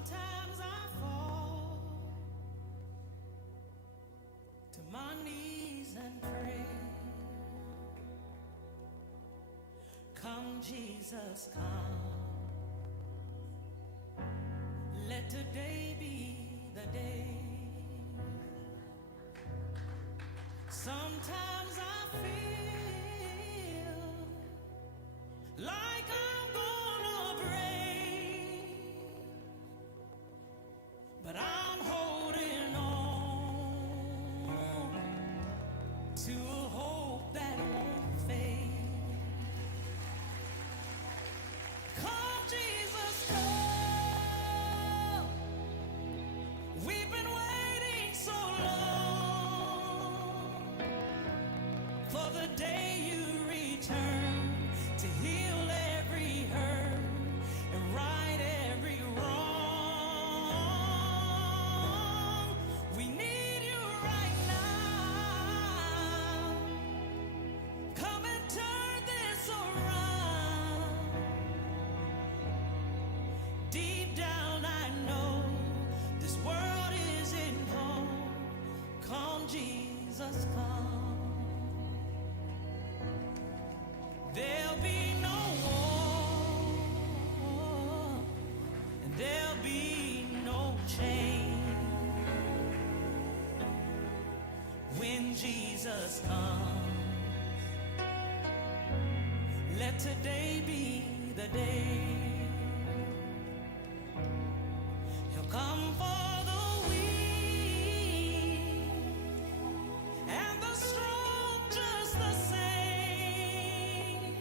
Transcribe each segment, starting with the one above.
Sometimes I fall to my knees and pray. Come, Jesus, come. Let today be the day. Sometimes I feel like I'm gonna break, but I'm holding on to a hope that won't fade. Come, Jesus, come. We've been waiting so long for the day you return to heal every hurt and right every wrong. We need you right now. Come and turn this around. Deep down I know this world isn't home. Come, Jesus, come. There'll be no war, and there'll be no change when Jesus comes. Let today be the day. He'll come for the weak and the strong just the same,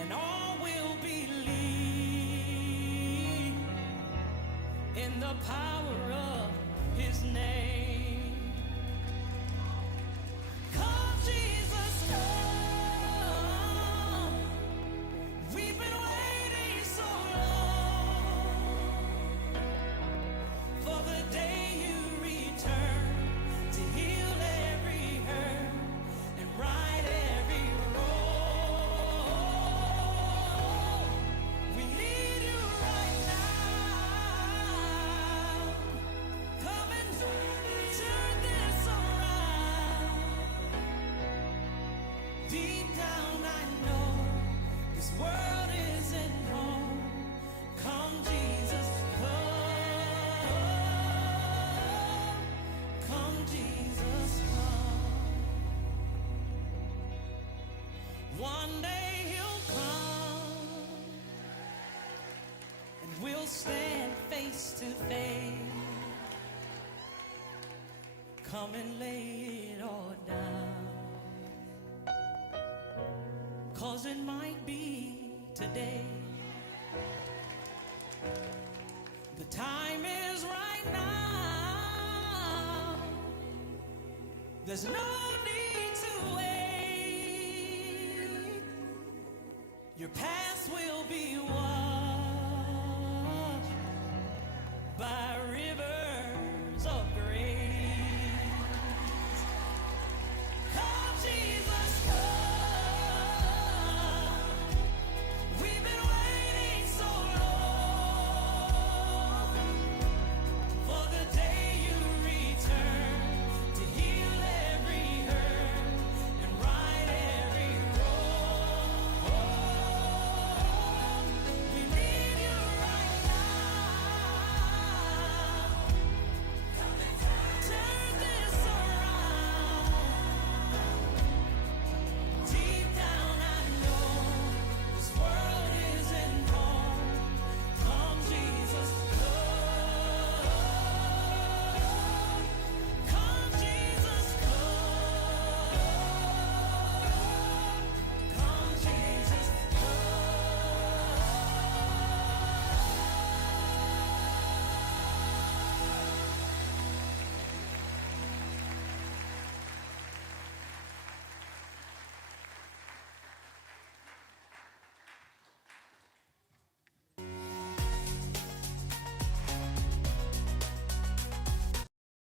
and all will believe in the power of his name. Come, Jesus, come. We've been waiting so long for the day you return to heal every hurt and right every wrong. We need you right now. Come and turn this around. Deep down I know this world isn't home. Come, Jesus, come. Come, Jesus, come. One day he'll come and we'll stand face to face. Come and lay it all down, 'cause it might be today. The time is right now. There's no need to wait. Your past will be wiped.